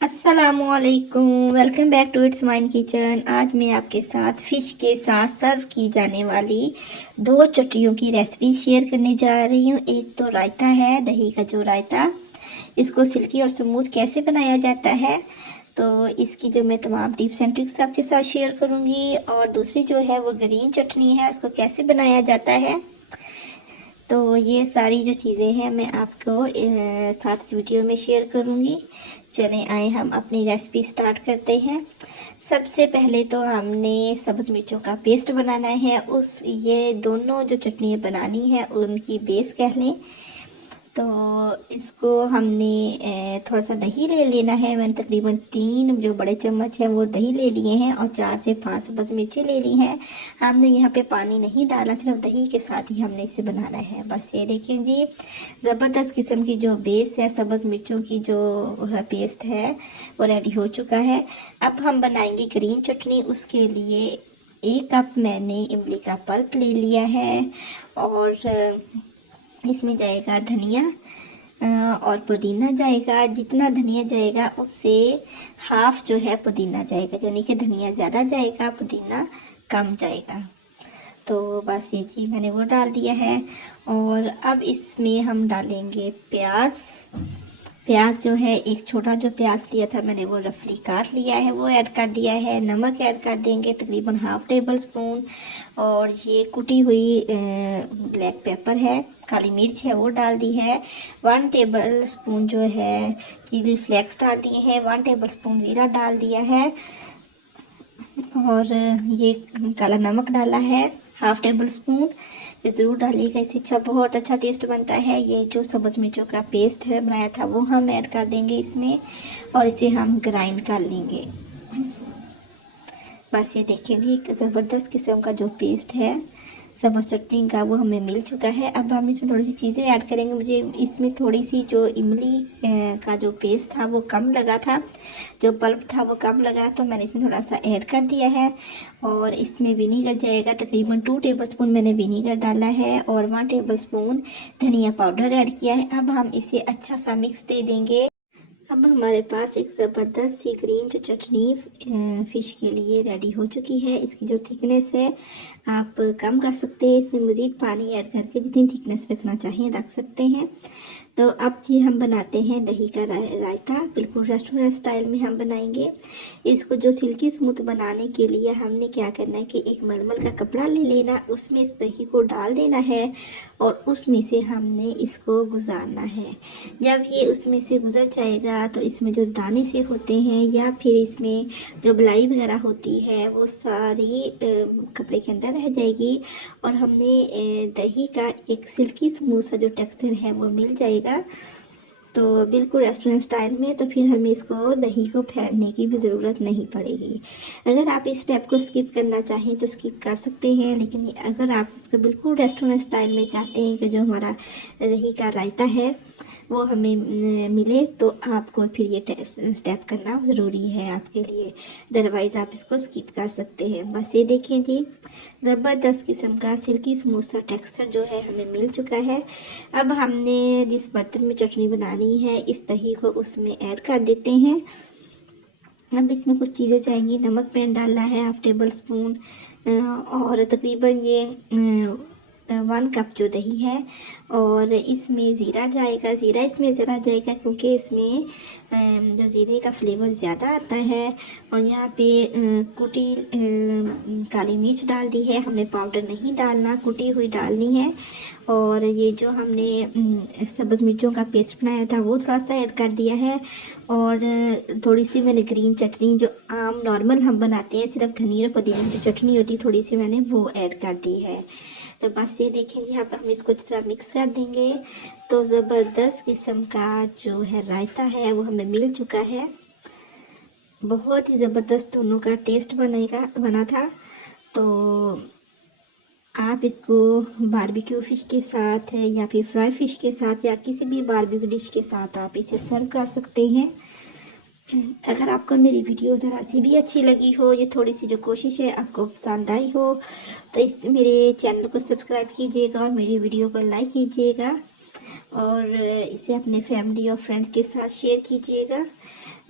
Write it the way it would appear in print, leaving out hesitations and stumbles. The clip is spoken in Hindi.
अस्सलामुअलैकुम, welcome back to it's mine kitchen. आज मैं आपके साथ फ़िश के साथ सर्व की जाने वाली दो चटनियों की रेसिपी शेयर करने जा रही हूँ। एक तो रायता है, दही का जो रायता, इसको सिल्की और स्मूथ कैसे बनाया जाता है, तो इसकी जो मैं तमाम टिप्स एंड ट्रिक्स आपके साथ शेयर करूँगी। और दूसरी जो है वो ग्रीन चटनी है, उसको कैसे बनाया जाता है। तो ये सारी जो चीज़ें हैं मैं आपको साथ इस वीडियो में शेयर करूँगी। चलें आए हम अपनी रेसिपी स्टार्ट करते हैं। सबसे पहले तो हमने सब्ज़ मिर्चों का पेस्ट बनाना है। ये दोनों जो चटनियाँ बनानी है उनकी बेस कह लें। तो इसको हमने थोड़ा सा दही ले लेना है। मैंने तकरीबन 3 जो बड़े चम्मच हैं वो दही ले लिए हैं और 4 से 5 सब्ज़ मिर्ची ले ली हैं। हमने यहाँ पे पानी नहीं डाला, सिर्फ दही के साथ ही हमने इसे बनाना है। बस ये देखिए जी, ज़बरदस्त किस्म की जो बेस है सब्ज़ मिर्चों की जो पेस्ट है वो रेडी हो चुका है। अब हम बनाएंगे ग्रीन चटनी। उसके लिए 1 कप मैंने इमली का पल्प ले लिया है और इसमें जाएगा धनिया और पुदीना जाएगा। जितना धनिया जाएगा उससे हाफ जो है पुदीना जाएगा, यानी कि धनिया ज़्यादा जाएगा, पुदीना कम जाएगा। तो बस ये जी मैंने वो डाल दिया है। और अब इसमें हम डालेंगे प्याज। प्याज जो है, एक छोटा जो प्याज लिया था मैंने वो रफली काट लिया है, वो ऐड कर दिया है। नमक ऐड कर देंगे तकरीबन हाफ टेबल स्पून। और ये कुटी हुई ब्लैक पेपर है, काली मिर्च है, वो डाल दी है। 1 टेबल स्पून जो है चिली फ्लेक्स डाल दिए हैं। 1 टेबल स्पून ज़ीरा डाल दिया है। और ये काला नमक डाला है हाफ टेबल स्पून। ये ज़रूर डालिएगा, इससे बहुत अच्छा टेस्ट बनता है। ये जो सब्ज़ मिर्चों का पेस्ट है बनाया था वो हम ऐड कर देंगे इसमें और इसे हम ग्राइंड कर लेंगे। बस ये देखिए जी, एक ज़बरदस्त किस्म का जो पेस्ट है सब्ज़ चटनी का वो हमें मिल चुका है। अब हम इसमें थोड़ी सी चीज़ें ऐड करेंगे। मुझे इसमें थोड़ी सी जो इमली का जो पेस्ट था वो कम लगा था, जो पल्प था वो कम लगा, तो मैंने इसमें थोड़ा सा ऐड कर दिया है। और इसमें विनीगर जाएगा, तकरीबन 2 टेबल स्पून मैंने विनीगर डाला है और 1 टेबल स्पून धनिया पाउडर ऐड किया है। अब हम इसे अच्छा सा मिक्स दे देंगे। अब हमारे पास एक ज़बरदस्त सी ग्रीन जो चटनी फ़िश के लिए रेडी हो चुकी है। इसकी जो थिकनेस है आप कम कर सकते हैं, इसमें मज़ीद पानी ऐड करके जितनी थिकनेस रखना चाहें रख सकते हैं। तो अब ये हम बनाते हैं दही का रायता, बिल्कुल रेस्टोरेंट स्टाइल में हम बनाएंगे। इसको जो सिल्की स्मूथ बनाने के लिए हमने क्या करना है कि एक मलमल का कपड़ा ले लेना, उसमें इस दही को डाल देना है और उसमें से हमने इसको गुजारना है। जब ये उसमें से गुज़र जाएगा तो इसमें जो दाने से होते हैं या फिर इसमें जो बलाई वगैरह होती है वो सारी कपड़े के अंदर रह जाएगी और हमने दही का एक सिल्की स्मूथ सा जो टेक्सचर है वो मिल जाएगा। तो बिल्कुल रेस्टोरेंट स्टाइल में। तो फिर हमें इसको दही को फेंटने की भी ज़रूरत नहीं पड़ेगी। अगर आप इस स्टेप को स्किप करना चाहें तो स्किप कर सकते हैं, लेकिन अगर आप इसको बिल्कुल रेस्टोरेंट स्टाइल में चाहते हैं कि जो हमारा दही का रायता है वो हमें मिले, तो आपको फिर ये स्टेप करना ज़रूरी है आपके लिए। अदरवाइज़ आप इसको स्किप कर सकते हैं। बस ये देखें जी, ज़बरदस्त किस्म का सिल्की स्मूथ सा टेक्सचर जो है हमें मिल चुका है। अब हमने जिस बर्तन में चटनी बनानी है इस दही को उसमें ऐड कर देते हैं। अब इसमें कुछ चीज़ें चाहिए। नमक मैंने डाला है हाफ टेबल स्पून और तकरीबन ये 1 कप जो दही है। और इसमें ज़ीरा जाएगा, ज़ीरा इसमें ज़रा जाएगा क्योंकि इसमें जो ज़ीरे का फ्लेवर ज़्यादा आता है। और यहाँ पे कुटी काली मिर्च डाल दी है, हमने पाउडर नहीं डालना, कुटी हुई डालनी है। और ये जो हमने सब्ज़ मिर्चों का पेस्ट बनाया था वो थोड़ा सा ऐड कर दिया है। और थोड़ी सी मैंने ग्रीन चटनी जो आम नॉर्मल हम बनाते हैं सिर्फ धनिया और पुदीने की चटनी होती है, थोड़ी सी मैंने वो ऐड कर दी है। तो बस ये देखें जी, अब हम इसको थोड़ा मिक्स कर देंगे तो ज़बरदस्त किस्म का जो है रायता है वो हमें मिल चुका है। बहुत ही ज़बरदस्त दोनों का टेस्ट बना था। तो आप इसको बारबेक्यू फ़िश के साथ या फिर फ्राई फ़िश के साथ या किसी भी बारबेक्यू डिश के साथ आप इसे सर्व कर सकते हैं। अगर आपको मेरी वीडियो ज़रा सी भी अच्छी लगी हो, ये थोड़ी सी जो कोशिश है आपको पसंद आई हो, तो इस मेरे चैनल को सब्सक्राइब कीजिएगा और मेरी वीडियो को लाइक कीजिएगा और इसे अपने फैमिली और फ्रेंड्स के साथ शेयर कीजिएगा।